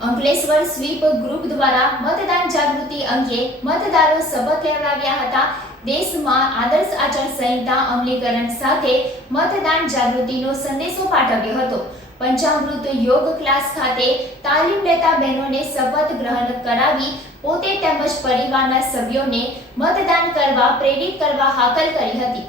Ankleshwar sweep group દ્વારા મતદાન જાગૃતિ અંગે મતદારો શપથ લેવડાવ્યા હતા. દેશમાં આદર્શ આચાર સંહિતા અમલીકરણ સાથે મતદાન જાગૃતિનો સંદેશો પાઠવ્યો હતો. પંચામૃત યોગ ક્લાસ ખાતે તાલીમ લેતા બહેનોને શપથ ગ્રહણ કરાવી પોતે તેમજ પરિવારના સભ્યોને મતદાન કરવા, પ્રેરિત કરવા હાકલ કરી હતી.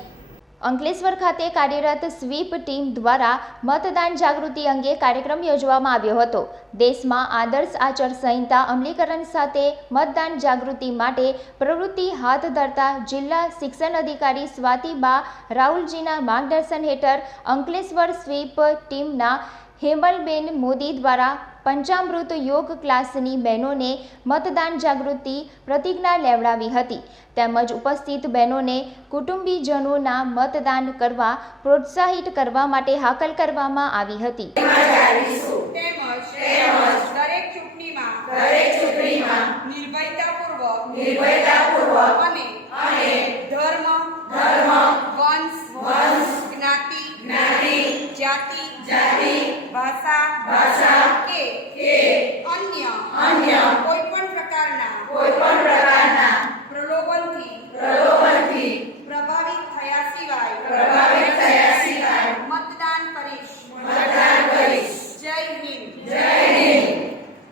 અંકલેશ્વર ખાતે કાર્યરત સ્વીપ ટીમ દ્વારા મતદાન જાગૃતિ અંગે કાર્યક્રમ યોજવામાં આવ્યો હતો. દેશમાં આદર્શ આચાર સંહિતા અમલીકરણ સાથે મતદાન જાગૃતિ માટે પ્રવૃત્તિ હાથ ધરતા જિલ્લા શિક્ષણ અધિકારી સ્વાતિબા રાહુલજીના માર્ગદર્શન હેઠળ અંકલેશ્વર સ્વીપ ટીમના હેમલબેન મોદી દ્વારા પંચામૃત યોગ ક્લાસની બહેનોને મતદાન જાગૃતિ પ્રતિજ્ઞા લેવડાવી હતી. તેમજ ઉપસ્થિત બહેનોને કુટુંબીજનોના મતદાન કરવા પ્રોત્સાહિત કરવા માટે હાકલ કરવામાં આવી હતી. નિર્ભયતાપૂર્વક જાતિ જાતિ ભાષા ભાષા કે કે અન્ય અન્ય કોઈ પણ પ્રકારના કોઈ પણ પ્રકારના પ્રલોભનથી પ્રલોભનથી પ્રભાવિત થયા સિવાય પ્રભાવિત થયા સિવાય મતદાન કરીશ